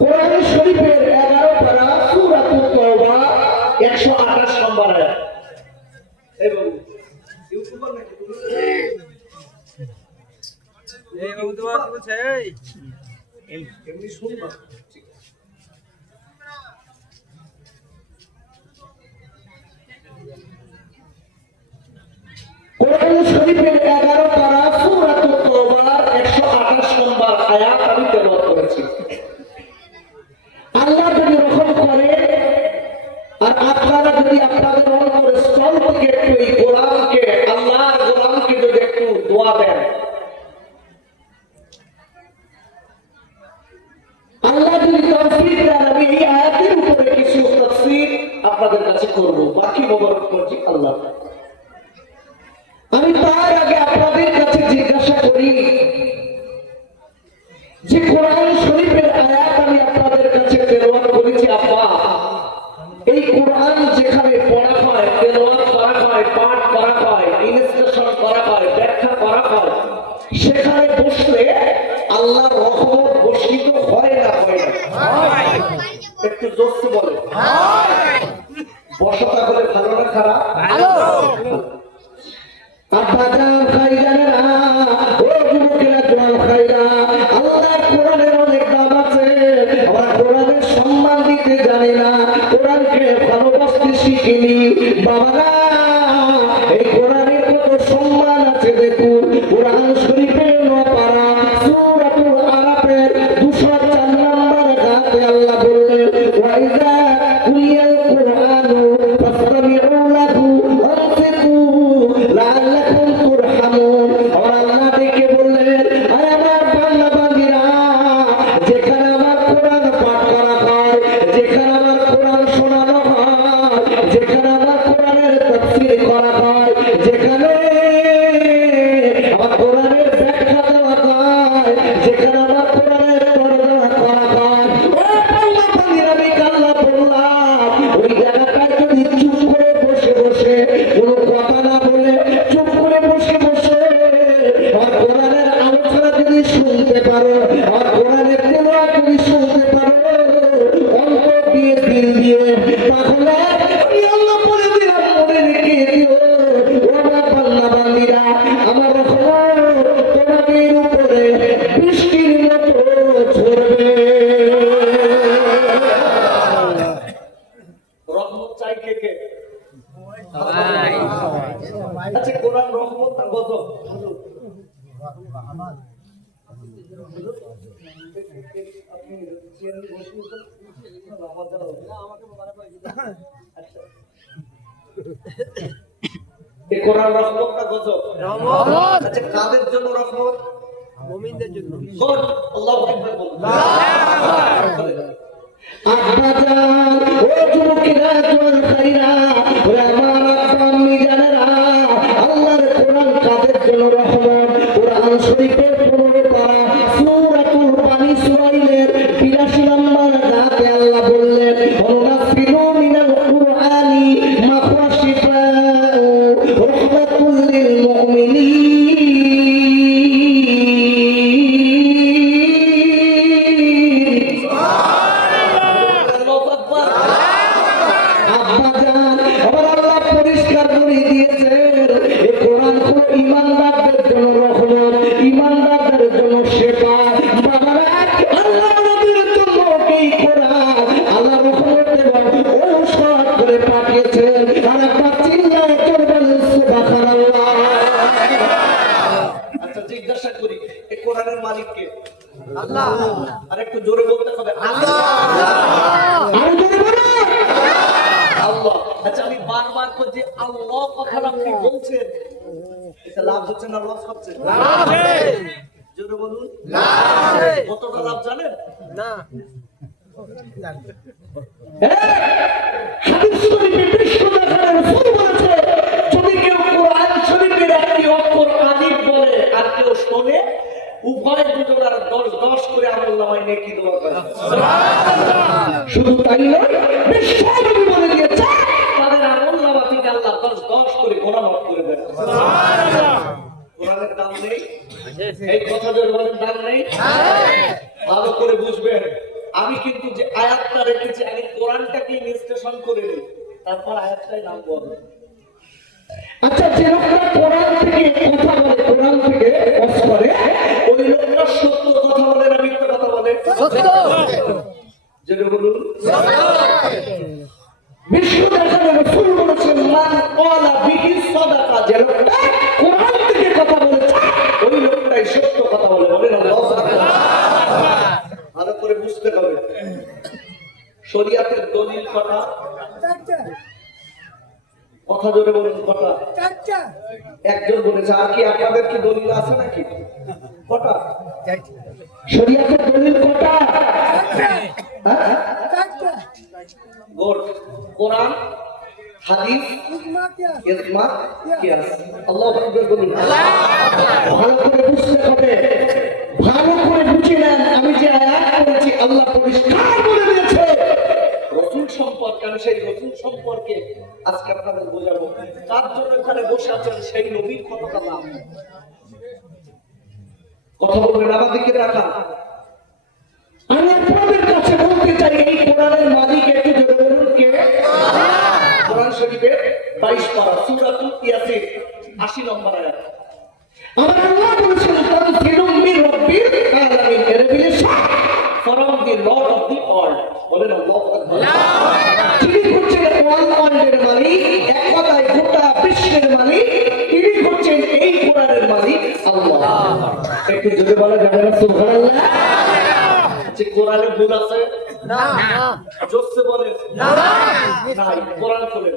কোরআন শরীফের 11 পারা সূরাতুত তাওবা 128 নম্বর আয়াত। এবং ইউটিউবার নাকি তুমি এই বাবু তোমার কি বলছে এই এমনি শুনবা। কোরআন শরীফের 11 পারা সূরাতুত তাওবার 128 নম্বর আয়াত আমি তেলাওয়াত করেছি। আল্লাহ যদি রহম করে আর আপনারা যদি আপনাদের অন্তরের স্থল থেকে একটু এই কোরআনকে আল্লাহর কোরআনকে যদি একটু দোয়া দেন, আল্লাহ যদি তৌফিক দেন, আমি এই আয়াতের উপরে কিছু তাফসীর আপনাদের কাছে করব। বাকি মোবারক করছি আল্লাহ। আমি তার আগে আপনাদের কাছে জিজ্ঞাসা করি যে কোরআন শরীফের আয়াত আমি আপনাদের কাছে তেলাওয়াত করেছি, আব্বা এই কোরআন যেখানে পড়া হয়, তেলাওয়াত করা হয়, পাঠ করা হয়, ইনস্ট্রাকশন করা হয়, ব্যাখ্যা করা হয়, সেখানে বসলে আল্লাহর রহমত বর্ষিত হয় না হয় না? একটু জোরে বলে বসতা করে ভালো না খারাপ? আব্বা জান খাইজানেরা, ও যুবকেরা জোয়ান খাইরা, আল্লাহর কোরআনের অনেক দাম আছে। আমরা কোরআনের সম্মান দিতে জানি না, কোরআনকে ভালোবাসতে শিখিনি। বাবারা, এই কোরআনের কত সম্মান আছে দেখুন। কোরআন শরীফের 9 পারা সূরাতুল আরাফের 204 নম্বর আয়াতে আল্লাহ বললেন, ওয়াইজা কুলিয়াল কুরআনু ফাসতামিউ লাহু ওয়ানসিতু লাআল্লাকুম তুরহামুন। আর আল্লাহ ডেকে বললেন, আয় আমার বান্দা বান্দীরা, যেখানে আমার কোরআন পাঠ করা হয়, যেখানে আমার কোরআন শোনানো হয়, যেখানে আমার কোরআনের তাফসীর করা হয়, যেখানে আমার কোরআনের ব্যাখ্যা দেওয়া হয়, যেখানে আমার কোরআনের তর্জমা করা হয়, ও বান্দা বান্দীরা, আমি আল্লাহ বললাম, ওই জায়গাটায় যদি চুপ করে বসে বসে কোনো কথা না বলে চুপ করে বসে বসে আর কোরআনের আলোচনা যদি শুনতে পারো, আর কোরআনের তেলাওয়াত যদি শুনতে পারো অন্তর দিয়ে দিল দিয়ে, তাহলে আমি আল্লাহ বলে দিলাম, মনে রেখে দিও ও আমার বান্দা বান্দীরা, আমার রহমত তোমাদের উপরে বৃষ্টির মতো ঝরবে। রহমত চাই কে কে? আচ্ছা, কোরআন রহমত না গজব? এই কোরআন রহমত না গজব? রহমত। আচ্ছা, কাদের জন্য রহমত? মুমিনদের জন্য। গুড, আল্লাহু আকবার বলুন। আব্বা জান, ও যুবকেরা জোয়ান ভাইরা, ও আমার আব্বা আম্মি জানেরা, আল্লাহর কোরআন কাদের জন্য রহমত? কোরআন শরীফের 15 পারা সূরাতুল বানী ইসরাঈলের 82 নম্বর আয়াতে আল্লাহ বললেন, ওয়ানাফিলু মিনাল কুরআনি মা হুয়া শিফাউ ওয়া রাহমাতুল লিল মুমিনিন। জিজ্ঞাসা করি, এই কোরআনের মালিক কে? আল্লাহ। আর একটু জোরে বলতে হবে, আল্লাহ। আল্লাহ। আচ্ছা, আমি বারবার করে যে আল্লাহ কথাটা আপনি বলছেন, এটা লাভ হচ্ছে না লস হচ্ছে? লাভ হবে। জোরে বলুন, লাভ হবে। কতটা লাভ জানেন? না। হাদিস শরীফে বিশ্বনবী রাসূল বলেছে, যদি কেউ কোরআন শরীফের একটি অক্ষর আলিফ বলে আর কেউ শোনে, উভয় দুজনের 10 করে আমলনামায় নেকি দেওয়া হয়। সুবহানাল্লাহ। শুধু তাই নয়, বিশ্বনবী বলে দিয়েছে, তাদের আমলনামা থেকে আল্লাহ 10 করে গোনা মাফ করে দেন। সুবহানাল্লাহ। কোরআনের দাম নেই? আছে। এই কথা জোরে বলেন দাম নেই? ভালো করে বুঝবেন, আমি কিন্তু যে আয়াতটা রেখেছি আগে কোরআনটাকে বিশ্লেষণ করে নিই, তারপর আয়াতটাই নাম বলবো। আচ্ছা, যে লোকটা কোরআন থেকে কথা বলে, কোরআন থেকে ওয়াজ করে, ওই লোকটা সত্য কথা বলে না মিথ্যা কথা বলে? সত্য। যেটা বলুন বিশ্ব দেখানো রাসূল বলেছেন মান ক্বালা বিহি সাদাকা, যে লোকটা কোরআন থেকে কথা বলেছে ওই লোকটাই সত্য কথা বলে। বলেন আল্লাহু আকবার। ভালো করে বুঝতে হবে, শরীয়তের দলিল কটা? কথা জোরে বলুন কটা? একজন বলেছে, আর কি আপনাদের কি দলিল আছে নাকি? কটা শরীয়তের দলিল কটা? কোরআন, হাদিস, ইজমা, কিয়াস। আল্লাহু আকবার বলুন। ভালো করে বুঝতে হবে, ভালো করে বুঝে নেন। আমি যে আয়াত পড়েছি আল্লাহ পরিষ্কার বলে দিয়েছে রাসূল সম্পর্কে, আমি সেই রাসূল সম্পর্কে আজকে আপনাদের বোঝাবো। তার জন্য এখানে বসে আছেন সেই নবীর কতটা নাম। কথা বলবেন, আমার দিকে তাকান। আমি আপনাদের কাছে বলতে চাই, এই কোরআনের মালিক একটু জোরে বলুন কে? কোরআন শরীফের 22 পারা সূরাতুল ইয়াসিন 80 নম্বর আয়াত। আমার আল্লাহ বলেছেন তানজিলুম মির রাব্বিল আলামিন, revelation from the lord of the world. বলেন আল্লাহু আকবার। তিনি হচ্ছেন ওয়ার্ল্ডের মালিক, এক কথায় গোটা বিশ্বের মালিক। তিনি হচ্ছেন এই কোরআনের মালিক আল্লাহ। একটু জোরে বলা যাবে না সুবহানাল্লাহ? যে কোরআনে ভুল আছে না, জোরসে বলেন না, নাই। কোরআন খোলেন,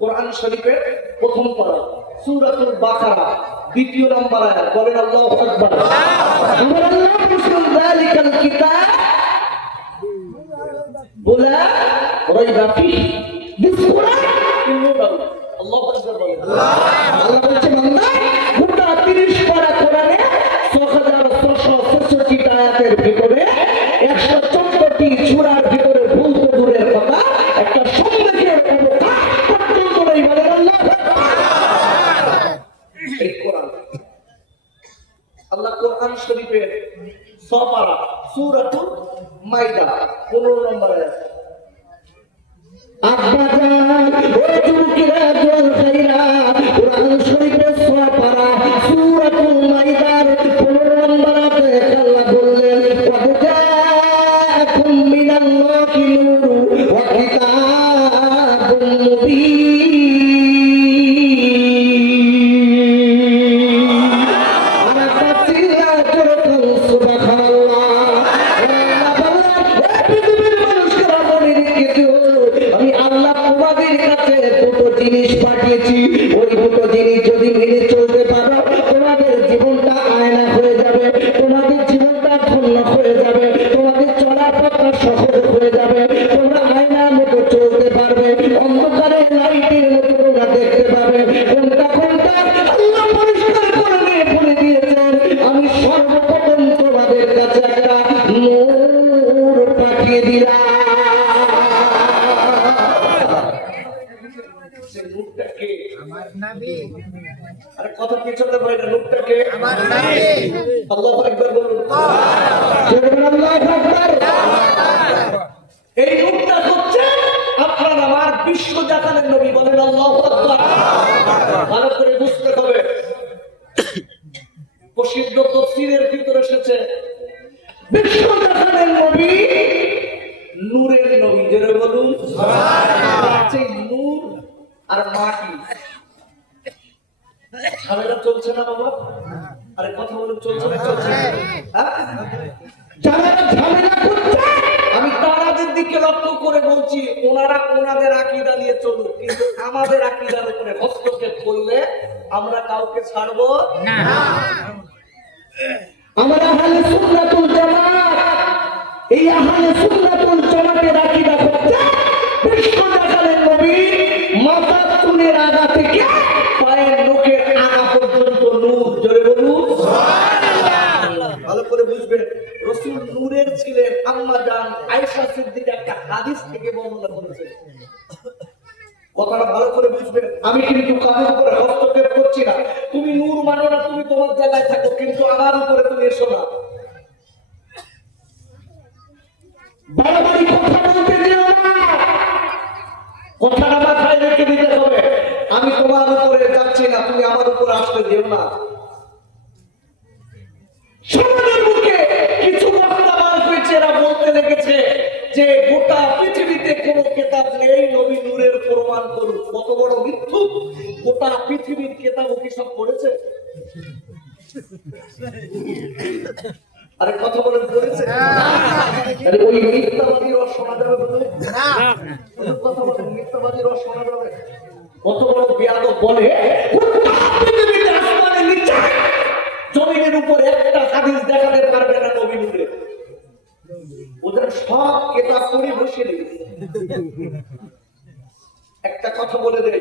কোরআন শরীফের প্রথম পারা সূরাতুল বাকারা 2 নম্বর আয়াত। বলেন আল্লাহু আকবার। আমার আল্লাহ বলেছেন যালিকাল কিতাব বলা রাইবা ফিহি, দিস কোরআন ইন্নুরাল। আল্লাহু আকবার বলেন। আল্লাহ বলেছেন বান্দা গোটা 30 পারা কোরআনে 6666 আয়াতের ভিতরে 114টি সূরার ভিতরে ভুল তো দূরের কথা, একটা সন্দেহের অবকাশ পর্যন্ত নেই। বলেন আল্লাহু আকবার। এই কোরআন, আল্লাহ কোরআন শরীফের 6 পারা সূরাতুল মাইদা 15 নম্বর আয়াত। আব্বাজান ও যুবকেরা জল খাইরা, কোরআন শরীফের 6 পারা সূরাতুল মাইদার 15 নম্বর আয়াতে আল্লাহ বললেন ওয়া জাআকুম মিনাল্লাহি নূরুন ওয়া কিতাবুম মুবিন। আমরা তাফসীর করতে সুবহানাল্লাহ। আমি আল্লাহ তোমাদের কাছে দুটো জিনিস পাঠিয়েছি, ওই দুটো জিনিস যদি মেনে চলতে পারো তোমাদের জীবনটা আয়না হয়ে যাবে, তোমাদের জীবনটা ধন্য হয়ে যাবে, তোমাদের চলার পথটা সহজ হয়ে যাবে, তোমরা আয়নার মতো চলতে পারবে, অন্ধকারে লাইটের মতো তোমরা দেখতে পাবে কোনটা কোনটা আল্লাহ পরিষ্কার করে নিয়ে বলে দিয়েছেন। আমি সর্বপ্রথম তোমাদের কাছে একটা নূর পাঠিয়ে দিলাম। আমার নবী। আরে কথা পিছনে বাইরে, লোকটাকে আমার নবী। আল্লাহু আকবার বলুন। আল্লাহু আকবার। এই লোকটা হচ্ছে আপনার আমার বিশ্ব জাহানের নবী। বলেন আল্লাহু আকবার। ভালো করে বুঝতে হবে, প্রসিদ্ধ তাফসীরের ভিতরে এসেছে বিশ্ব জাহানের নবী নূরের নবী। যারা বলুন সুবহানাল্লাহ। নূর আর মাটি ঝামেলা চলছে না বাবা? আরে কথা বলুন, চলছে না? চলছে। যারা ঝামেলা করছে আমি তাদের দিকে লক্ষ্য করে বলছি, ওনারা ওনাদের আকীদা নিয়ে চলুক, কিন্তু আমাদের আকীদার উপরে হস্তক্ষেপ করলে আমরা কাউকে ছাড়বো না। আমরা আহলে সুন্নাতুল জামাত, এই আহলে সুন্নাতুল জামাতের আকীদা হচ্ছে বিশ্ব জাহানের নবী মাথা চুলের আগা থেকে পায়ের নখের আগা পর্যন্ত নূর। জোরে বলুন সুবহানাল্লাহ। ভালো করে বুঝবেন, রাসূল নূরের ছিলেন। আম্মা জান আয়েশা সিদ্দিকা একটা হাদিস থেকে বর্ণনা করেছেন, কথাটা ভালো করে বুঝবেন, আমি কিন্তু কারোর উপরে হস্তক্ষেপ করছি না। তুমি নূর মানো না, তুমি তোমার জায়গায় থাকো, কিন্তু আমার উপরে তুমি এসো না। বাড়াবাড়ি কথা বলতে যেও না, কথাটা মাথায় রেখে দিতে হবে। আমি তোমার উপরে যাচ্ছি না, তুমি আমার উপরে আসতে যেও না। সমাজের মুখে কিছু বক্তা বার হয়েছে, এরা বলতে লেগেছে যে গোটা পৃথিবীতে কোনো কেতাব নেই নবী নূরের প্রমাণ করুন। কত বড় মিথ্যুক! গোটা পৃথিবীর কেতাবও কি সব পড়েছে? আরে কথা বলেন, পড়েছে? আরে ওই মিথ্যাবাদীর রস শোনা যাবে বলে না, কথা বলেন, মিথ্যাবাদীর রস শোনা যাবে? কত বড় বেয়াদব বলে গোটা পৃথিবীতে আসমানের নিচে জমিনের উপর একটা হাদিস দেখাতে পারবে না নবী নূরের। ওদের সব কেতাব পড়ে বসে নেই। একটা কথা বলে দেয়,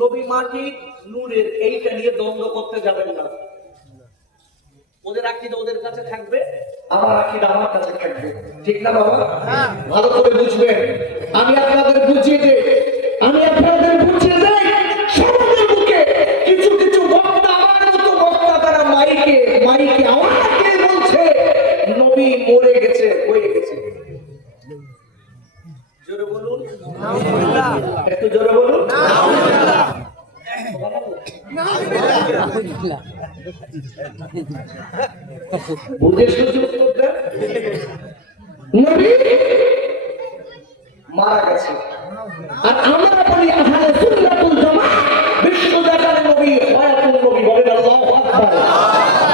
নবী মাটি নূরের এইটা নিয়ে দ্বন্দ্ব করতে যাবেন না। ওদের আকীদা ওদের কাছে থাকবে, আমার আকীদা আমার কাছে থাকবে, ঠিক না বাবা? ভালো করে বুঝবেন। আমি আপনাদের বুঝিয়ে দেই, সমাজের মুখে কিছু কিছু বক্তা, আমার মতো বক্তা, তারা মাইকে আওয়াজ দিয়ে বলছে নবী মরে গেছে, হয়ে গেছে। জোরে বলুন নাউজুবিল্লাহ, একটু জোরে বলুন নাউজুবিল্লাহ। বুঝে সুযোগ উত্তর দেন। নবী মারা গেছে, আর আমরা বলি আহলে সুন্নাতুল জামাত বিশ্ব দেখার নবী হায়াতুল নবী। বলেন আল্লাহু আকবার,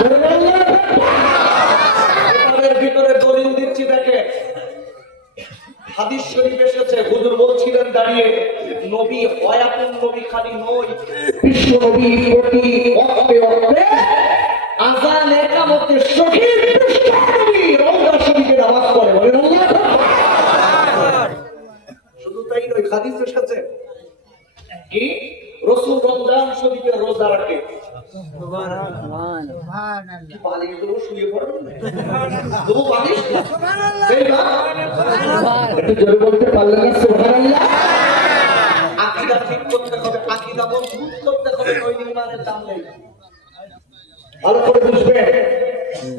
বলেন আল্লাহু আকবার। আমাদের ভিতরে দলিল দিচ্ছি, দেখেন হাদিস শরীফ এসেছে, হুজুর বলছিলেন দাঁড়িয়ে, নবী হায়াতুল নবী খালি নয়, বিশ্ব নবী প্রতি ওয়াক্তে ওয়াক্তে আযান ইকামতে শহীদ বিশ্ব নবী রওজা শরীফে নামাজ পড়ে। বলেন আল্লাহু আকবার। শুধু তাই নয়, হাদিস এসেছে কি রাসূল রমজান শরীফে রোজা রাখে। সুবহানাল্লাহ, পালিয়ে তো শুয়ে পড়েন, তবু পালিয়ে সুবহানাল্লাহ, একটু জোরে বলতে পারলেন না? সুবহানাল্লাহ। আকীদা ঠিক করতে হবে, আকীদা মজবুত করতে হবে, ওই ঈমানের দাম নেই। ভালো করে বুঝবেন,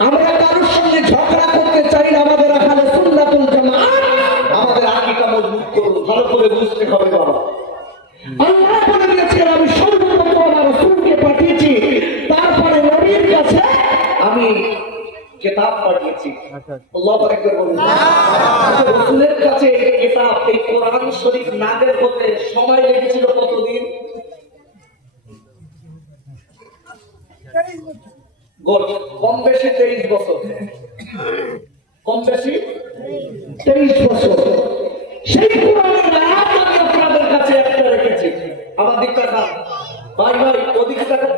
আমরা কারোর সঙ্গে ঝগড়া করতে চাই না, আমাদের আহলে সুন্নাতুল জামাত আমাদের আকীদা মজবুত করুন। ভালো করে বুঝতে হবে বাবা। আল্লাহ বলে দিয়েছেন, আমি সর্বপ্রথম আমার রাসূলকে পাঠিয়েছি, তারপরে নবীর কাছে আমি কিতাব পাঠিয়েছি। আল্লাহু আকবার বলুন। রাসূলের কাছে এই কিতাব, এই কোরআন শরীফ নাযিল হতে সময় লেগেছিল কতদিন? কম বেশি 23 বছর, কম বেশি 23 বছর। সেই কোরআনের আয়াত আমি আপনাদের কাছে একটা রেখেছি। আমার দিক তাকান ভাই, ওদিকে তাকান।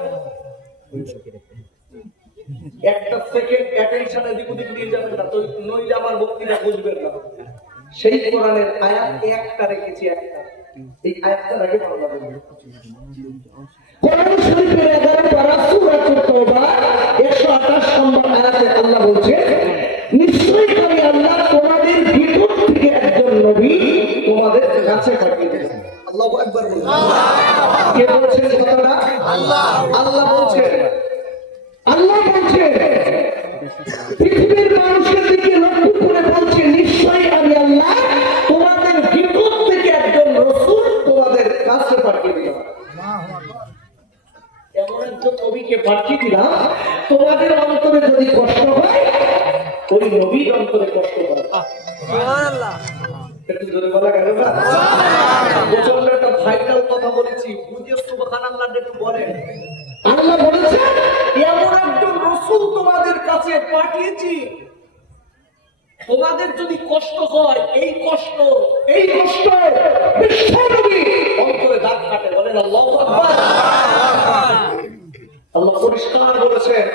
একটা সেকেন্ড অ্যাটেনশন এদিক ওদিক নিয়ে যাবেন না, তো নইলে আমার বক্তৃতা বুঝবেন না। সেই কোরআনের আয়াত একটা রেখেছি, একটা। এই আয়াতটা আগে ভালো লাগবে। কোরআন শরীফের 11 পারা সূরাতুত তাওবা 128 নম্বর আয়াতে আল্লাহ বলছে, নিশ্চয়ই আমি আল্লাহ তোমাদের ভিতর থেকে একজন নবী তোমাদের কাছে পাঠিয়ে দিয়েছি। আল্লাহু আকবার বলুন। কে বলছেন কথাটা? আল্লাহ। আল্লাহ বলছেন, পৃথিবীর মানুষের দিকে লক্ষ্য করে বলছে, নিশ্চয়ই আমি আল্লাহ তোমাদের ভিতর থেকে একজন রাসূল তোমাদের কাছে পাঠিয়ে দিলাম। এমন একজন নবীকে পাঠিয়ে দিলাম, তোমাদের অন্তরে যদি কষ্ট হয়, ওই নবীর অন্তরে কষ্ট হয়। সুবহানাল্লাহ। একটু জোরে বলা গেল না? প্রচন্ড একটা ভাইটাল কথা বলেছি, বুঝে সুবহানাল্লাহ একটু বলেন। আল্লাহ বলেছেন, এমন একজন রাসূল তোমাদের কাছে পাঠিয়েছি, তোমাদের যদি কষ্ট হয়, এই কষ্ট বিশ্ব নবী অন্তরে দাগ কাটে। বলেন আল্লাহু আকবার। আল্লাহ পরিষ্কার বলেছেন,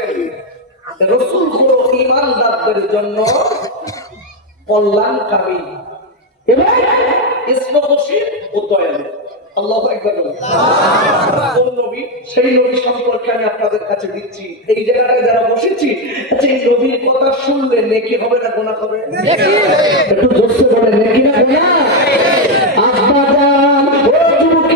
রাসূল হলো ঈমানদারদের জন্য কল্যাণকামী এবং ইসমবশীর ও দয়ালু। আল্লাহু আকবার। কোন নবী? সেই নবী সম্পর্কে আমি আপনাদের কাছে দিচ্ছি। এই জায়গাটায় যারা বসেছি, এই নবীর কথা শুনলে নেকি হবে না গুনাহ হবে? একটু জোরে বলেন, নেকি না গুনাহ? আব্বা জান, ও যুবক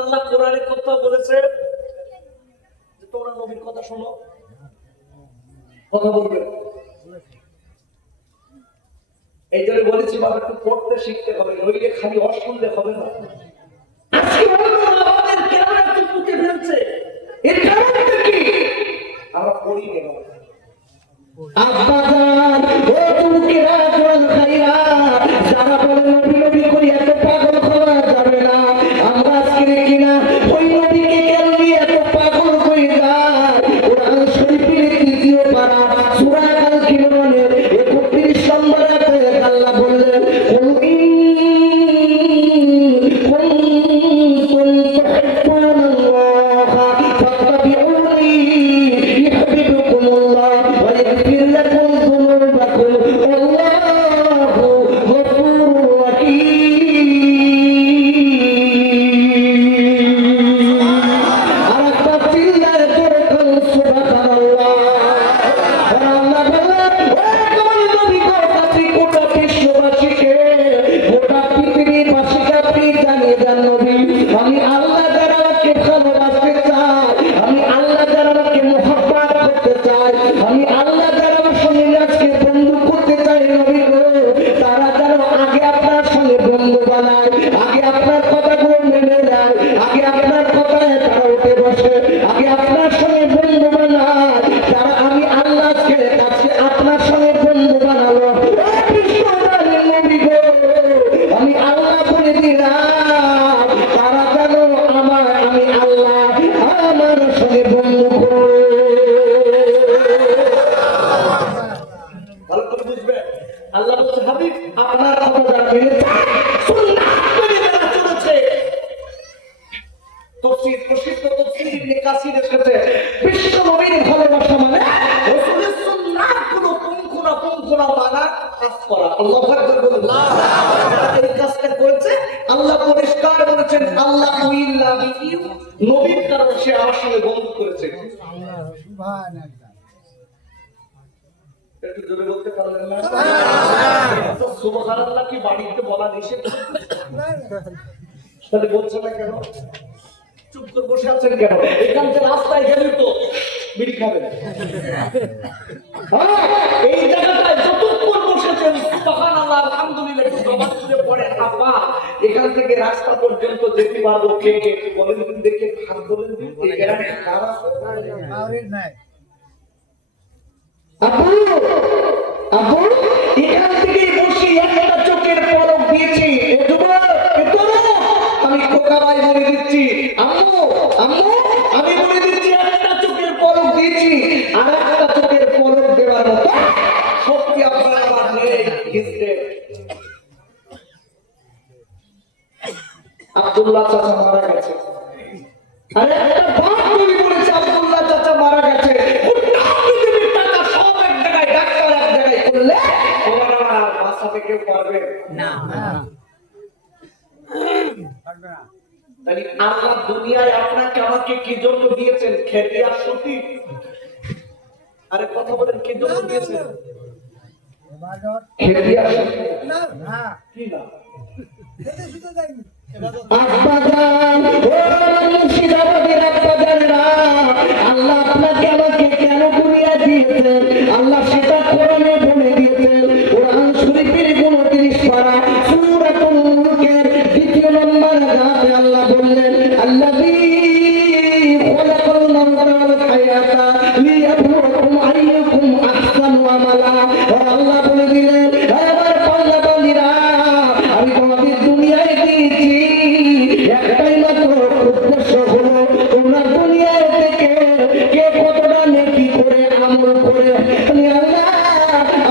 আল্লাহ কোরআনে কথা বলেছে যে তোমরা নবীর কথা শোনো, কথা বলবে। এই জন্য বলেছি বাবা একটু পড়তে শিখতে হবে, নইলে খালি অশুনলে হবে না। আজকে আমাদের কেন এত পুঁতে ফেলছে, এর কারণটা কি? আমরা পড়ি কেন? আব্বাজান ও তুমকিরা জল খাইরা, যারা বলে নবী নবী করি এত পাগল হওয়া যাবে না। আমরা আজকে কিনা ওই নবীকে কেন নিয়ে এত পাগল হয়ে যায়। কোরআন শরীফের ৩য় পারা সূরা আল ইমরানের ৩১ নম্বর আয়াতে আল্লাহ বললেন, কুল ইন কুনতুম তুহিব্বুনাল্লাহ ফাত্তাবিউনি ইউহিব্বুকুমুল্লাহ ওয়া ইয়াগফির লাকুম যুনুবাকুম ওয়াল্লাহু গফুরুর রাহিম। আরেকটা চিল্লায় করে বলুন সুবহানাল্লাহ। আর আল্লাহ বললেন, ও তোমার নবী গোটা গোটা বিশ্ববাসীকে, গোটা পৃথিবীবাসীকে আপনি জানিয়ে দেন নবী, আমি আল্লাহ যারা আমাকে ভালোবাসতে চাই, আমি আল্লাহ যারা আমাকে মুহাব্বত করতে চাই, আমি আল্লাহ যারা আমার সঙ্গে আজকে বন্ধু করতে চাই নবী গো, তারা যেন আগে আপনার সঙ্গে বন্ধু বানায়, আগে আপনার কথাগুলো মেনে নেয়, আগে আপনার কথায় তারা উঠে বসে, আগে আপনার সঙ্গে বন্ধু বানায়, তারা আমি আল্লাহকে কাছে আপনার সঙ্গে বন্ধু বানালো। বিশ্ববাসীর নবী গো, আমি আল্লাহ বলে দিলাম, তারা যেন আমি আল্লাহ আমার সঙ্গে বন্ধু করে। ভালো করে বুঝবে, আল্লাহ বলছে হাবিব আপনার কথা যারা মেনেছে, সুন্নাত মেনে যারা চলেছে, তফসির প্রসিদ্ধ তফসির ইবনে কাসির এসেছে, বিশ্ব নবীর ভালোবাসা মানে রাসূলের সুন্নাতগুলো পুঙ্খানুপুঙ্খনা মানা, কাজ করা। আল্লাহু আকবার বলুন। এই কাজটা করেছে আল্লাহ, পরিষ্কার বলেছেন আল্লাহ উইল্লা বিহি, নবীর কারণে সে আমার সঙ্গে বন্ধু করেছে। একটু জোরে বলতে পারলেন না? তো সুবহানাল্লাহ কি বাড়িতে বলা নিষেধ? তাহলে বলছেন না কেন? চুপ করে বসে আছেন কেন? এখান থেকে রাস্তায় গেলে তো বিড়ি খাবেন। এই জায়গাটায় যতক্ষণ বসেছেন সুবহানাল্লাহ আলহামদুলিল্লাহ একটু জবান খুলে পড়ে আপা, এখান থেকে রাস্তা পর্যন্ত যেতে পারবো কে কে বলেন দিন, দেখে হাত বলেন দিন। এই গ্রামে কার আছে? আপু আপু এখান থেকে বসে একটা চোখের পলক দিয়েছি, আমি খোকা ভাই বলে দিচ্ছি, আম্মু আম্মু আমি বলে দিচ্ছি একটা চোখের পলক দিয়েছি, আর একটা চোখের পলক দেওয়ার মতো শক্তি আপনার আমার নেই। আব্দুল্লাহ চাচা মারা গেছে, আরে একটা বাপ তুমি বলেছে আব্দুল্লাহ চাচা মারা গেছে, টাকা সব এক জায়গায়, ডাক্তার এক জায়গায় করলে তোমার আর বাঁচাতে কেউ পারবে না। তাহলে আল্লাহ দুনিয়ায় আপনাকে আমাকে কি জন্য দিয়েছেন? খেতে আর সতী। আরে কথা বলেন, কি জন্য দিয়েছেন? খেতে আর সতী কি না? আব্বাজান ও মুর্শিদাবাদের আব্বাজানরা, আল্লাহ আপনাকে আমাকে কেন দুনিয়া দিয়েছেন আল্লাহ সেটা কোরআনে বলে দিয়েছেন। কোরআন শরীফের 29 পারা সূরাতুল মুলকের 2 নম্বর আয়াতে আল্লাহ বললেন, আল্লাযী খালাকাল মাউতা ওয়াল হায়াতা লিয়াবলুয়াকুম আইয়ুকুম আহসানু আমালা। আর আল্লাহ বলে দিলেন, আমার বান্দা বান্দীরা, আমি তোমাদের দুনিয়ায় দিয়েছি একটাই মাত্র উদ্দেশ্য হলো তোমরা দুনিয়া থেকে কে কতটা নেকি করে আমল করে তুমি আল্লাহ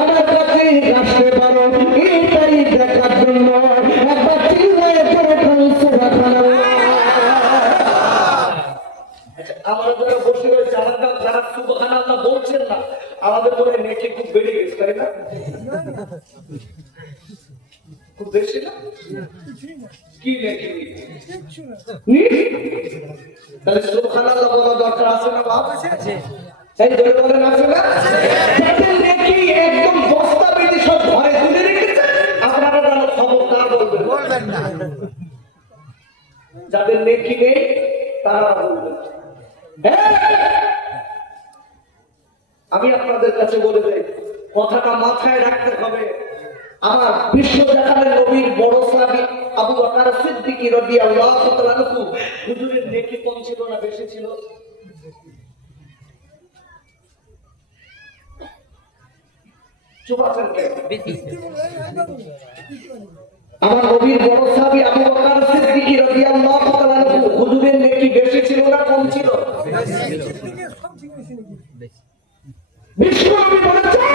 আমার কাছে আসতে পারো, এটাই দেখার জন্য একবার চিল্লায়ে পড়ে সুবহানাল্লাহ। আমরা যারা বসে রয়েছে, আমাদের যারা সুবহানাল্লাহ বলছেন না, আমাদের মনে নেকি খুব বেড়ে গেছে, তাই না? খুব বেশি না? কি নেকি? তাহলে সুবহানাল্লাহ বলা দরকার আছে না বাপ? এই ধরে বলেন আছে না? তাদের নেকি একদম বস্তা বেঁধে সব ঘরে তুলে রেখেছে, আপনারা যেন খবরদার বলবেন না। যাদের নেকি নেই তারা বলবেন। আমি আপনাদের কাছে বলে দেই, কথাটা মাথায় রাখতে হবে। আমার বিশ্বজাহানের নবীর বড় সাহাবী আবু বকর সিদ্দিক রাদিয়াল্লাহু তাআলা আনহু, হুজুরের নেকি কম ছিল না বেশি ছিল? চুপ আছেন কেন? আমার নবীর বড় সাহাবী আবু বকর সিদ্দিক রাদিয়াল্লাহু তাআলা আনহু, হুজুরের নেকি বেশি ছিল না কম ছিল? বিশ্বনবী বলেছেন,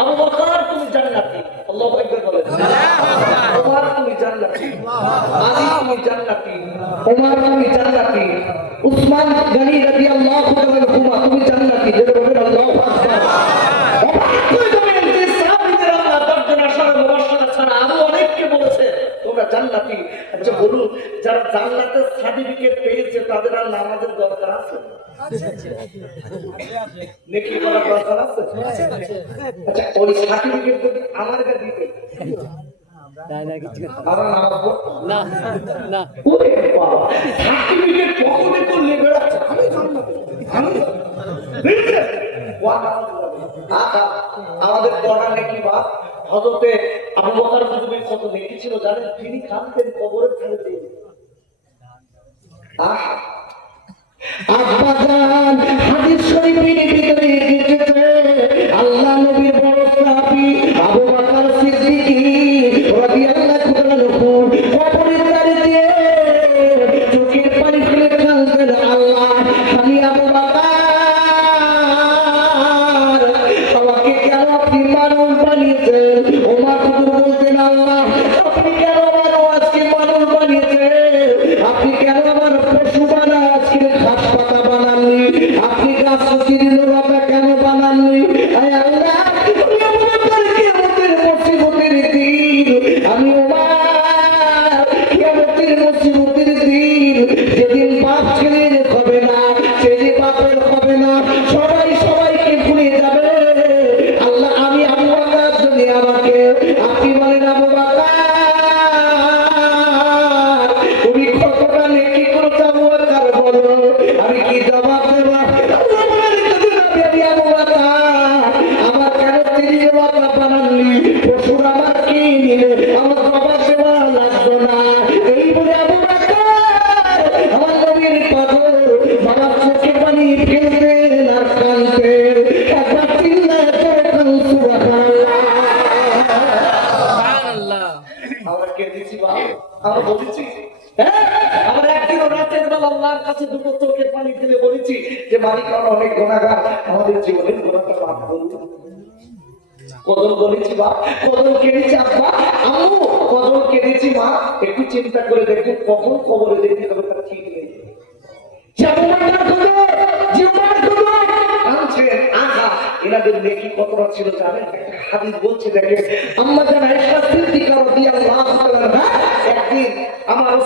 আবু বকর তুমি জান্নাতি, আল্লাহু আকবার বলেন। ওমর তুমি জান্নাতি, আলী তুমি জান্নাতি, ওমর তুমি জান্নাতি, উসমান গনি রাদিয়াল্লাহু তাআলা আনহু তুমি জান্নাতি। যেটা বলেন আল্লাহু আকবার। অবাক হয়ে যাবেন যে সাহাবীদের আল্লাহ 10 জন আশারা মুবাশশারা ছাড়া আরো অনেককে বলেছে তোমরা জান্নাতি। আচ্ছা বলুন, যারা জান্নাতের সার্টিফিকেট পেয়েছে তাদের আর নামাজের দরকার আছে? নেকি করার দরকার আছে? আচ্ছা ওই সার্টিফিকেট যদি আমার কাছে দিতে আমরা নামাজ পড়তাম না? না, ওরে বাবা, সার্টিফিকেট পকেটে তো লেগে আছে, আমি জান্নাতি, আমি দেখছেন আমাদের পড়া নেকি বা হযরতে আবু বকর হুজুরের কত নেকি ছিল জানেন? তিনি কাঁদতেন কবরের ধারে দিয়ে। আব্বাজান হাদিস শরীফের ভিতরে এসেছে, আল্লাহ নবীর বড় সাহাবী আবু বকর সিদ্দিক রাদিয়াল্লাহু তাআলা আনহু কবরের ধারে দিয়ে চোখের পানি ফেলে কাঁদতেন, আল্লাহ আমি আবু বকর, আমাকে কেন আপনি মানুষ বানিয়েছেন? ওমর হুজুর বলতেন, আল্লাহ আপনি কেন আমার আজকে মানুষ বানিয়েছেন? আপনি কেন আমার পশু বানা আজকে ঘাস পাতা বানাননি? আপনি গাছ লতা কেন বানাননি? আল্লাহ তুমি আমাদের কিয়ামতের মুসিবতের দিন, আমি ওমর কিয়ামতের মুসিবতের দিন, যেদিন বাপ ছেলের হবে না, ছেলে বাপের হবে না, সবাই সবাইকে ভুলে যাবে, আল্লাহ আমি আবু বকর যদি আমাকে আপনি বলেন আবু বকর তুমি কতটা নেকি করেছো আবু বকর বলো, আমি কি জবাব দেব? আল্লাহ বলেন আমি আবু বকর, আমার কেন তিনি বাবা বানাননি? পশুর আমার কি নিলে আমার জবাব দেওয়া লাগতো না। এই বলে আবু বকর আমার নবীর পাগল বাবার চোখে পানি ফেলতেন আর কাঁদতেন। একবার চিল্লায় করে কান সুবহানাল্লাহ। আমরা কেঁদেছি বাবা, আমরা বলেছি, হ্যাঁ আমরা একদিন রাতের বেলা আল্লাহর কাছে দুটো চোখের পানি ফেলে বলেছি যে মালিক আমরা অনেক গুনাহগার, আমাদের জীবনের গুনাহটা মাফ করুন। কদর বলেছি বা কদর কেঁদেছি আব্বা আম্মু, কদর কেঁদেছি মা। একটু চিন্তা করে দেখুন কখন কবরে যেতে হবে তার ঠিক নেই। এনাদের নেকি কতটা ছিল জানেন? একটা হাদিস বলছে দেখেন, আম্মা জান আয়েশা সিদ্দিকা রাদিয়াল্লাহু তাআলা একদিন আমার